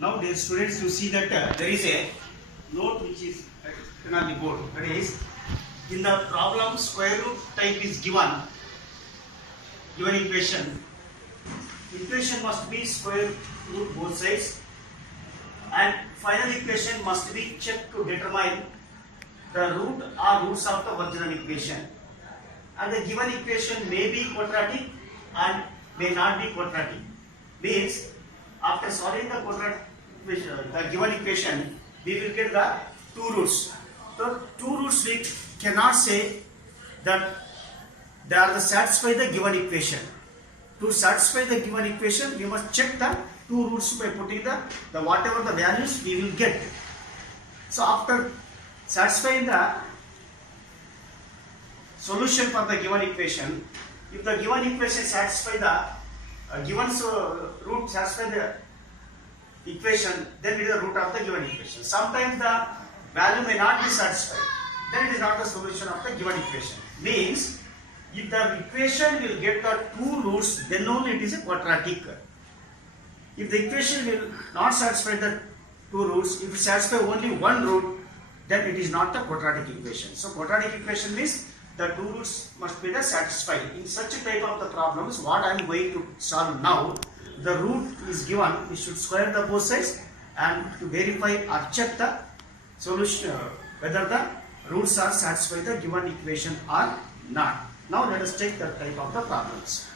Now, dear students, you see that there is a note which is written on the board. That is, in the problem, square root type is given equation. Equation must be square root both sides, and final equation must be checked to determine the root or roots of the original equation. And the given equation may be quadratic and may not be quadratic. Means, after solving the quadratic equation, the given equation, we will get the two roots. The two roots we cannot say that they are the satisfy the given equation. To satisfy the given equation, we must check the two roots by putting the whatever the values we will get. So after satisfying the solution for the given equation, if the given equation satisfy the given root satisfy the equation, then it is the root of the given equation. Sometimes the value may not be satisfied, then it is not the solution of the given equation. Means, if the equation will get the two roots, then only it is a quadratic. If the equation will not satisfy the two roots, if it satisfies only one root, then it is not a quadratic equation. So quadratic equation means the two roots must be the satisfied. In such a type of the problems, what I am going to solve now, the root is given, we should square the both sides and to verify or check the solution whether the roots are satisfy the given equation or not. Now let us take the type of the problems.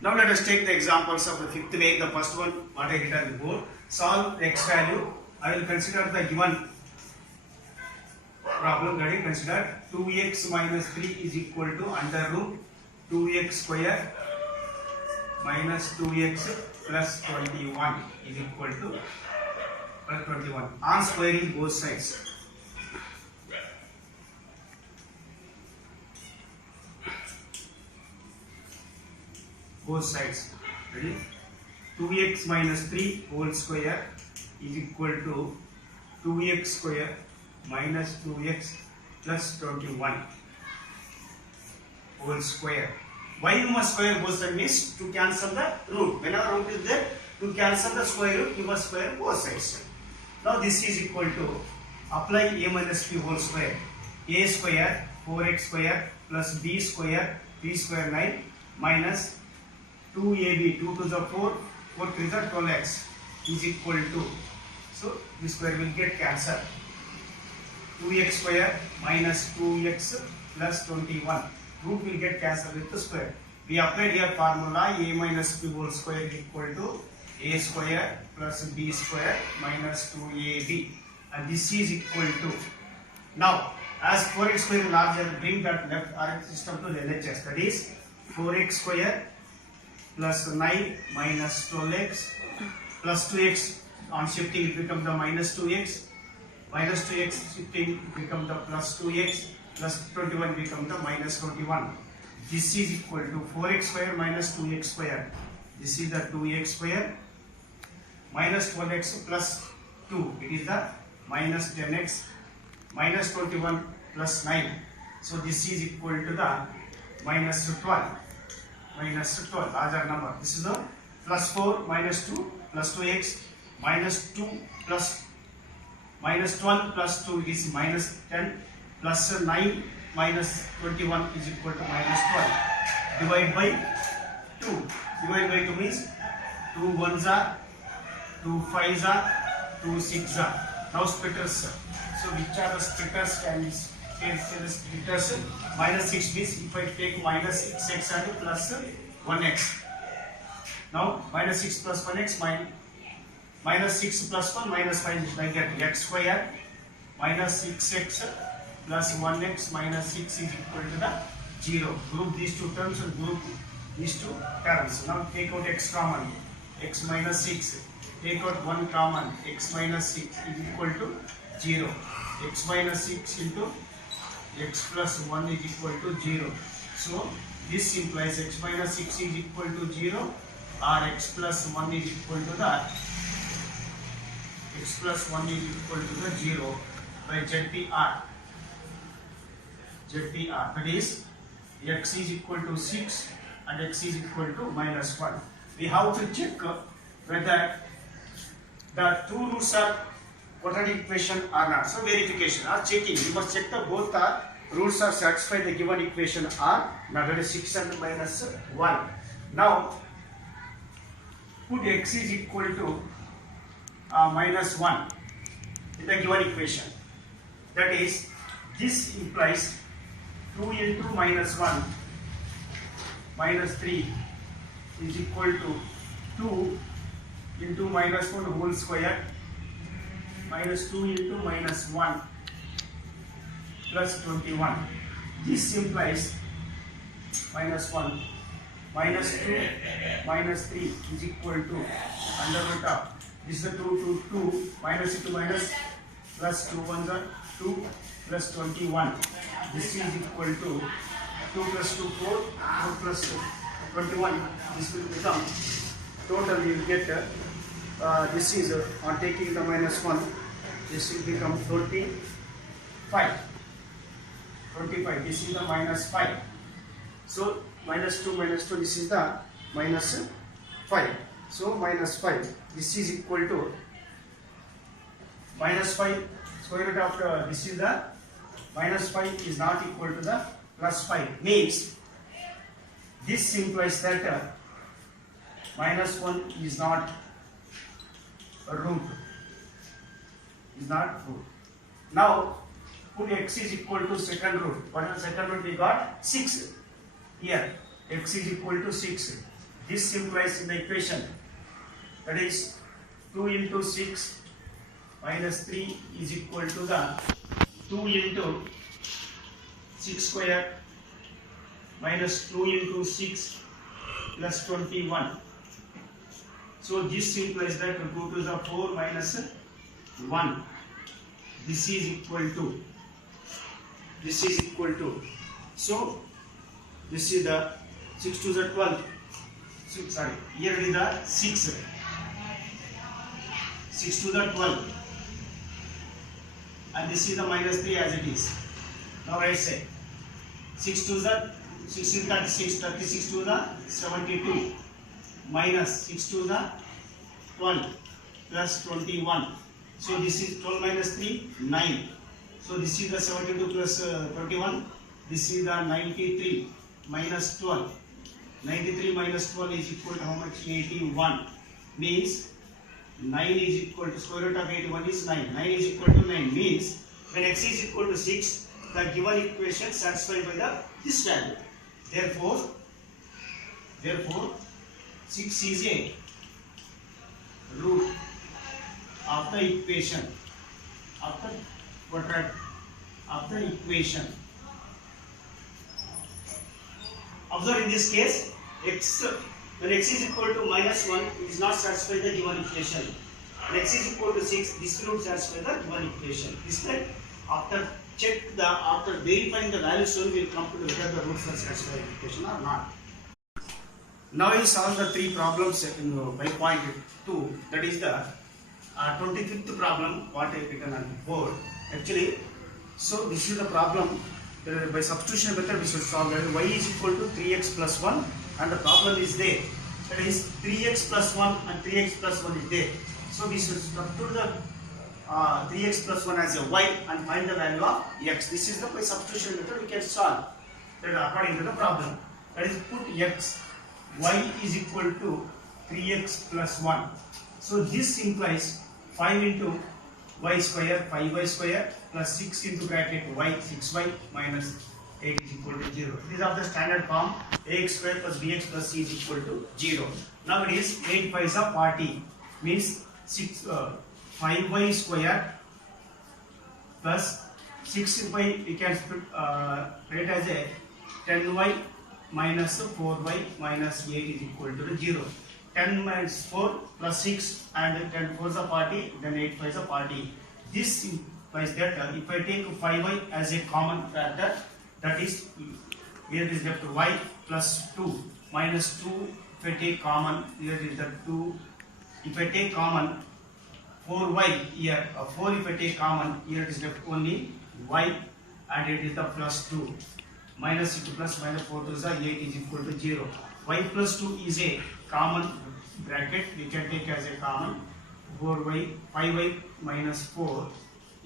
Now let us take the examples of the fifth way. The first one, what I written on the board, solve x value. I will consider the given problem that is considered 2x minus 3 is equal to under root 2x square minus 2x plus 21 is equal to plus 21 on squaring both sides. Both sides. Ready? 2x minus 3 whole square is equal to 2x square minus 2x plus 21 whole square. Why you must square both sides? Means to cancel the root. Whenever root is there, to cancel the square root, you must square both sides. Now this is equal to, apply a minus b whole square. A square 4x square plus b square 3 square 9 minus 2ab 2 to the 4 4 to the 12x is equal to, so this square will get cancelled. 2x square minus 2x plus 21, root will get cancelled with the square. We applied here formula a minus b whole square is equal to a square plus b square minus 2ab, and this is equal to, now as 4x square is larger, bring that left RX system to the LHS, that is 4x square plus 9 minus 12x plus 2x, on shifting it becomes the minus 2x, minus 2x shifting become the plus 2x plus 21 become the minus 21. This is equal to 4x square minus 2x square. This is the 2x square minus 12x plus 2. It is the minus 10x minus 21 plus 9. So this is equal to the minus 12. Minus 12, larger number. This is the plus 4 minus 2 plus 2x minus 2 plus minus 12 plus 2 is minus 10 plus 9 minus 21 is equal to minus 12. Divide by 2. Divide by 2 means 2 ones are, 2 5s are, 2 6s are. Now splitters. So which are the splitters can be splitters? Minus 6 means if I take minus 6x and plus 1x. Now minus 6 plus 1x minus 6 plus 1 minus 5 is like that, x square minus 6x plus 1x minus 6 is equal to the 0. Group these two terms and group these two terms. Now take out x common, x minus 6. Take out 1 common, x minus 6 is equal to 0. X minus 6 into x plus 1 is equal to 0. So this implies x minus 6 is equal to 0 or x plus 1 is equal to the x plus 1 is equal to the 0 by ZPR. ZPR, that is x is equal to 6 and x is equal to minus 1. We have to check whether the two roots are quadratic equation or not. So verification or checking. You must check the both the roots are satisfy the given equation or not. That is 6 and minus 1. Now put x is equal to minus 1 in the given equation. That is, this implies 2 into minus 1 minus 3 is equal to 2 into minus 1 whole square minus 2 into minus 1 plus 21. This implies minus 1 minus 2 minus 3 is equal to under root of, this is the 2 minus into minus plus 2 1 are 2 plus 21. This is equal to 2 plus 2 4, 4 plus 21. This will become total, you will get this is on taking the minus 1, this will become 25. This is the minus 5. So minus 2 minus 2, this is the minus 5. So minus 5, this is equal to minus 5 square root of this is the minus 5 is not equal to the plus 5. Means this implies that minus 1 is not a root. Is not root. Now put x is equal to second root. What is the second root? We got 6. Here x is equal to 6. This implies in the equation, that is 2 into 6 minus 3 is equal to the 2 into 6 square minus 2 into 6 plus 21. So this implies that 2 to the 4 minus 1. This is equal to. So this is the 6 to the 12. Here is the 6. 6 to the 12. And this is the minus 3 as it is. Now right side. 6 to the 6 is 36, 36 to the 72 minus 6 to the 12 plus 21. So this is 12 minus 3, 9. So this is the 72 plus 21. This is the 93 minus 12. 93 minus 12 is equal to how much? 81. Means 9 is equal to square root of 81 is 9. 9 is equal to 9. Means when x is equal to 6, the given equation satisfied by the this value. Therefore 6 is a root of the equation of the quadrant of the equation. Observe in this case, when x is equal to minus 1, it is not satisfied the given equation. When x is equal to 6, this root satisfies the given equation. This time, after verifying the values, we will come to whether the roots are satisfied the equation or not. Now we solve the 3 problems by point 2. That is the 25th problem what I written on the board. Actually, so this is the problem. By substitution method we should solve that. Y is equal to 3x plus 1 and the problem is there. That is 3x plus 1 and 3x plus 1 is there. So we should substitute the 3x plus 1 as a y and find the value of x. This is the by substitution method we can solve that according to the problem. That is put x, y is equal to 3x plus 1. So this implies 5 into y square, 5y square plus 6 into bracket y, 6y minus 8 is equal to 0. These are the standard form. Ax square plus bx plus c is equal to 0. Now it is 8 5 is a 40. Means 5y square plus 6y we can write as a 10y minus 4y minus 8 is equal to 0. 10 minus 4 plus 6 and 10 4 is a 40, then 8 5 is a 40. This implies that if I take 5y as a common factor, that is here it is left y plus 2 minus 2. If I take common, here it is the 2. If I take common 4y here, 4 if I take common, here it is left only y and it is the plus 2. Minus 6 plus minus 4 to the 8 is equal to 0. Y plus 2 is a common bracket we can take as a common 5y minus 4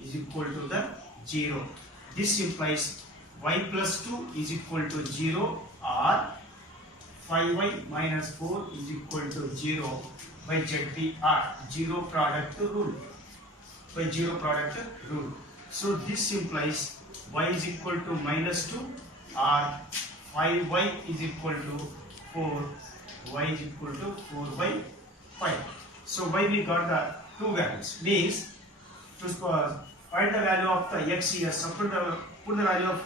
is equal to the 0. This implies y plus 2 is equal to 0 or 5y minus 4 is equal to 0 by ZPR, zero product rule. By zero product rule. So this implies y is equal to minus 2 or 5y is equal to 4, y is equal to 4 by 5. So why we got the two values means to find the value of the x here, put the value of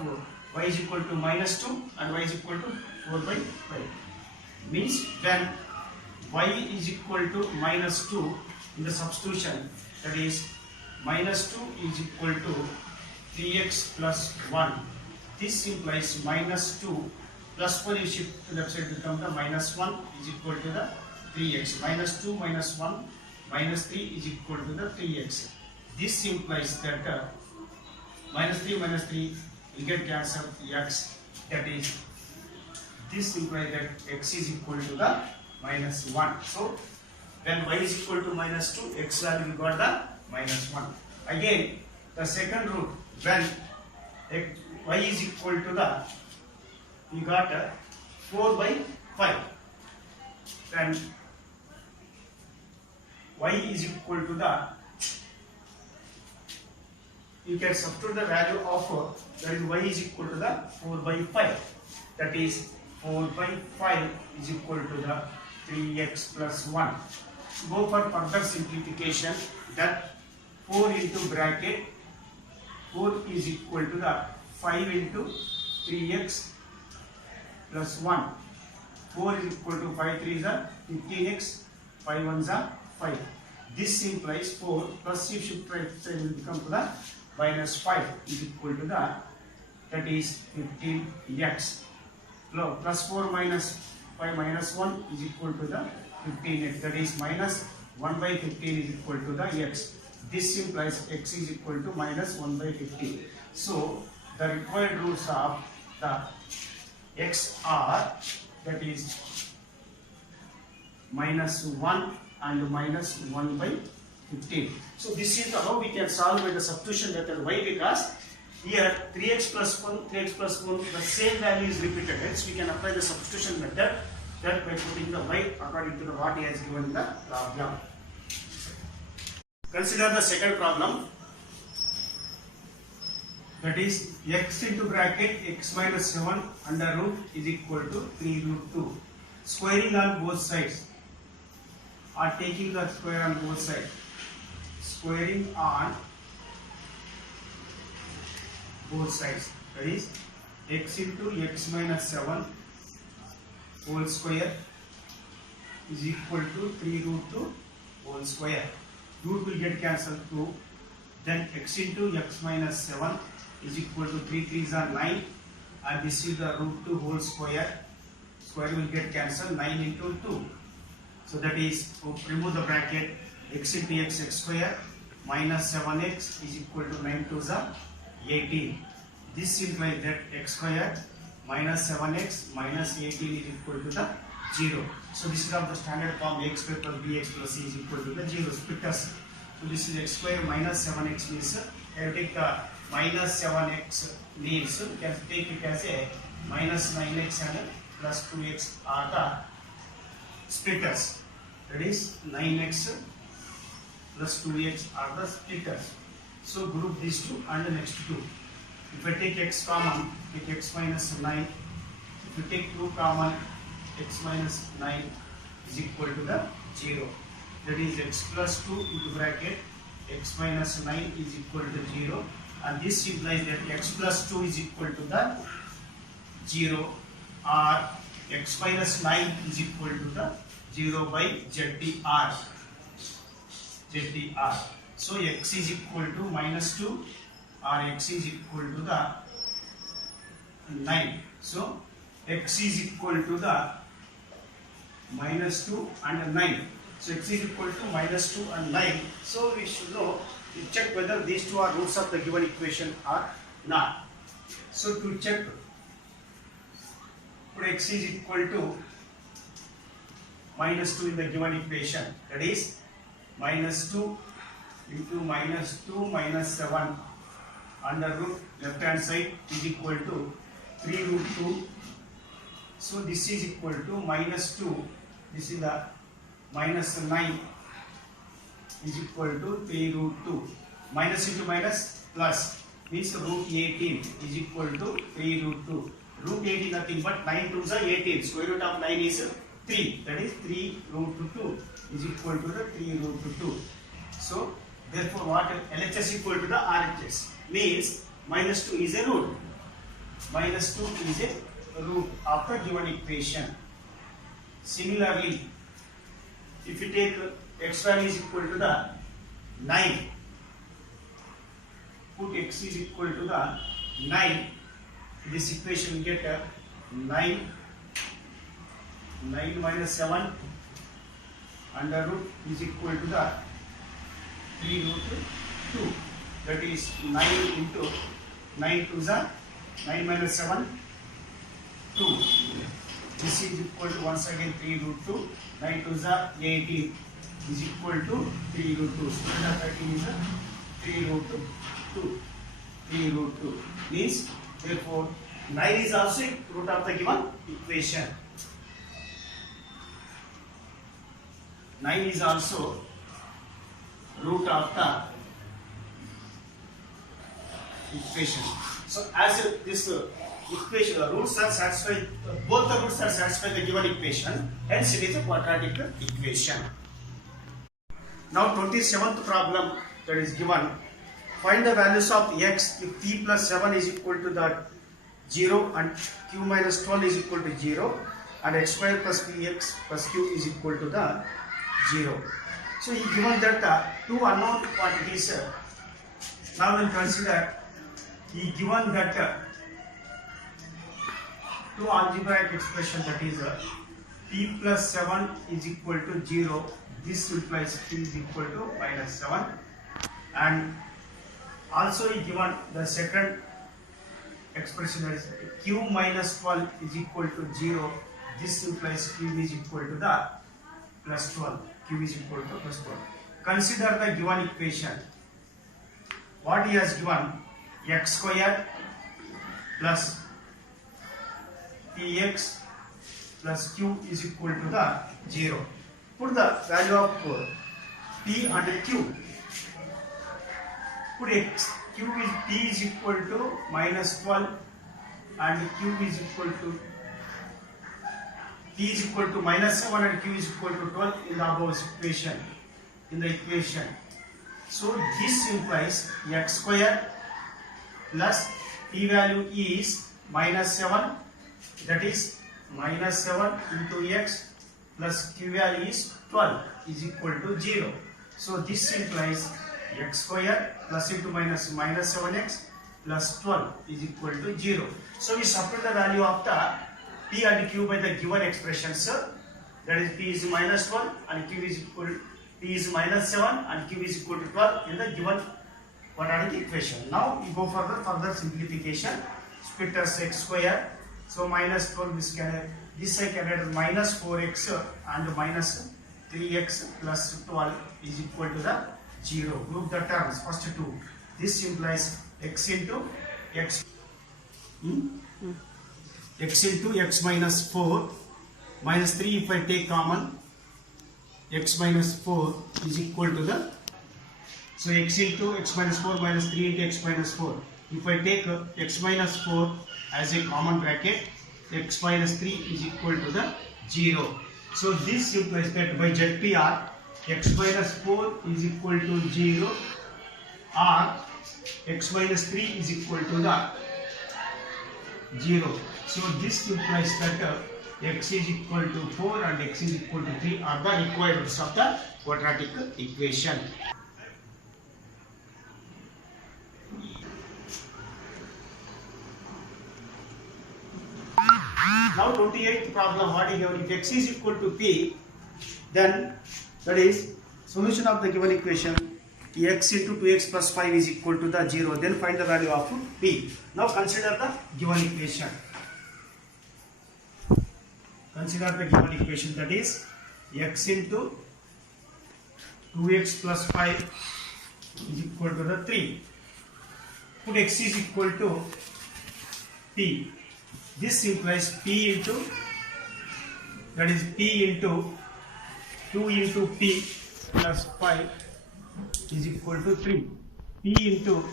y is equal to minus 2 and y is equal to 4 by 5. Means when y is equal to minus 2 in the substitution, that is minus 2 is equal to 3x plus 1. This implies minus 2 plus 1 is shift to left side become the minus 1 is equal to the 3x. Minus 2 minus 1 minus 3 is equal to the 3x. This implies that minus 3 will get cancelled x, that is this implies that x is equal to the minus 1. So when y is equal to minus 2, x value we got the minus 1. Again the second root, when y is equal to the, we got 4 by 5. When y is equal to the, you can substitute the value of that is y is equal to the 4 by 5. That is 4 by 5 is equal to the 3x plus 1. Go for further simplification. That 4 into bracket 4 is equal to the 5 into 3x plus 1. 4 is equal to 5 3 is a 15x, 5 1 is a 5. This implies 4 plus if shift right side will become to the minus 5 is equal to the, that is 15x. Plus 4 minus 5 minus 1 is equal to the 15x, that is minus 1 by 15 is equal to the x. This implies x is equal to minus 1 by 15. So the required roots of the x are, that is minus 1 and minus 1 by 15. So this is how we can solve by the substitution method. Why? Because here 3x plus 1, the same value is repeated. Hence we can apply the substitution method, that by putting the y according to the what he has given in the problem. Consider the second problem. That is x into bracket x minus 7 under root is equal to 3 root 2. Squaring on both sides, or taking the square on both sides. Squaring on both sides, that is x into x minus 7 whole square is equal to 3 root 2 whole square. Root will get cancelled 2. Then x into x minus 7 is equal to 3 3s are 9, and this is the root 2 whole square. Square will get cancelled, 9 into 2. So that is, remove the bracket, x into x square minus 7x is equal to 9 2s are 18. This implies that x square minus 7x minus 18 is equal to the 0. So this is of the standard form, x square plus bx plus c is equal to the 0. Split us. So this is x square minus 7x means I take the minus 7x means you can take it as a minus 9x and plus 2x are the splitters. That is 9x plus 2x are the splitters. So group these two and the next two. If I take x common, take x minus 9. If you take 2 common, x minus 9 is equal to the 0. That is x plus 2 into bracket x minus 9 is equal to 0. And this implies that x plus 2 is equal to the 0, or x minus 9 is equal to the 0 by ZTR. ZTR. So x is equal to minus 2 or x is equal to the 9. So x is equal to the minus 2 and 9. So x is equal to minus 2 and 9. So we should know, we check whether these two are roots of the given equation or not. So to check, put x is equal to minus 2 in the given equation. That is minus 2 into minus 2 minus 7 under root left hand side is equal to 3 root 2. So this is equal to minus 2. This is the minus 9 is equal to 3 root 2. Minus into minus plus means root 18 is equal to 3 root 2. Root 18 nothing but 9 2s are 18. Square root of 9 is 3. That is 3 root 2 is equal to the 3 root 2. So therefore what LHS equal to the RHS means minus 2 is a root. Minus 2 is a root of the given equation. Similarly, if you take x1 is equal to the 9, put x is equal to the 9, this equation we get 9 minus 7 under root is equal to the 3 root 2. That is 9 into 9 to the 9 minus 7 2. This is equal to once again 3 root 2. 9 to the 18 is equal to 3 root 2. So that is 3 root 2. 3 root 2 means therefore 9 is also root of the given equation. 9 is also root of the equation. So as this equation, the roots are satisfied, both the roots are satisfied the given equation, hence it is a quadratic equation. Now 27th problem that is given. Find the values of x if p plus 7 is equal to the 0 and q minus 12 is equal to 0 and x square plus px plus q is equal to the 0. So given that two unknown quantities, now we'll consider given that two algebraic expression, that is p plus 7 is equal to 0, this implies p is equal to minus 7, and also given the second expression, that is q minus 12 is equal to 0, this implies q is equal to the plus 12, q is equal to plus 12. Consider the given equation. What he has given, x square plus px plus q is equal to the 0. Put the value of p and q. Put x, q is p is equal to minus 12 and q is equal to p is equal to minus 7 and q is equal to 12 in the above equation. So this implies x square plus p value is minus 7, that is minus 7 into x plus q value is 12 is equal to 0. So this implies x square plus into minus 7x plus 12 is equal to 0. So we substitute the value of the p and q by the given expressions, that is p is minus 12 and q is equal, p is minus 7 and q is equal to 12 in the given quadratic equation. Now we go further simplification. Split as x square. So minus 12 this I can add minus 4x and minus 3x plus 12 is equal to the 0. Group the terms, first two. This implies x into x into x minus 4 minus 3, if I take common, x minus 4 is equal to the, so x into x minus 4 minus 3 into x minus 4. If I take x minus 4 as a common bracket, x minus 3 is equal to the 0. So this implies that by ZPR, x minus 4 is equal to 0 or x minus 3 is equal to the 0. So this implies that x is equal to 4 and x is equal to 3 are the required roots of the quadratic equation. Now 28th problem, what is given? If x is equal to p, then that is solution of the given equation x into 2x plus 5 is equal to the 0. Then find the value of p. Now consider the given equation. Consider the given equation, that is x into 2x plus 5 is equal to the 3. Put x is equal to p. This implies p into, that is p into 2 into p plus 5 is equal to 3. P into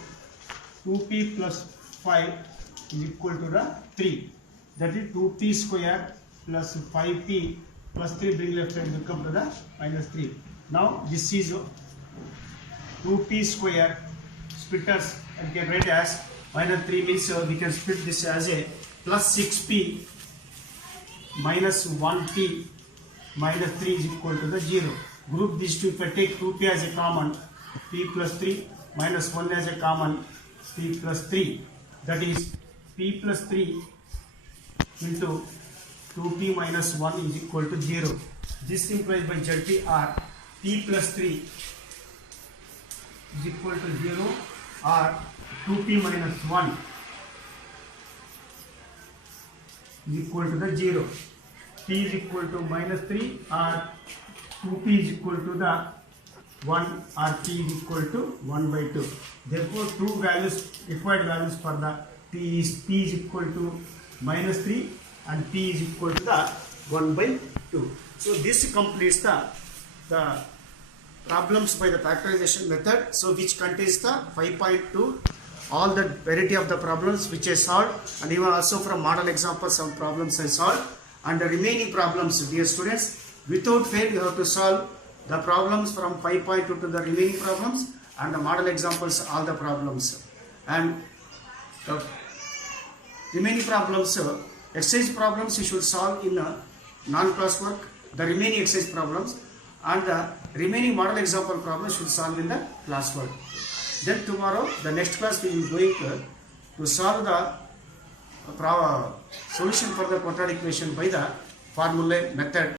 2p plus 5 is equal to the 3. That is 2p square plus 5p plus 3, bring left hand will come to the minus 3. Now this is 2p square, splitters and can write as minus 3 means we can split this as a plus 6p minus 1p minus 3 is equal to the 0. Group these two. If I take 2p as a common, p plus 3 minus 1 as a common, p plus 3. That is p plus 3 into 2p minus 1 is equal to 0. This implies by ZPR p plus 3 is equal to 0 or 2p minus 1 is equal to the 0. P is equal to minus 3 or 2p is equal to the 1 or p is equal to 1 by 2. Therefore, two values, required values for the p is equal to minus 3 and p is equal to the 1 by 2. So this completes the problems by the factorization method, so which contains the 5.2, all the variety of the problems which I solved, and even also from model examples some problems I solved, and the remaining problems, dear students, without fail you have to solve the problems from 5.2 to the remaining problems and the model examples, all the problems. And the remaining problems, exercise problems you should solve in non-class work, the remaining exercise problems, and the remaining model example problems should solve in the class work. Then tomorrow, the next class we will be going to solve the solution for the quadratic equation by the formula method.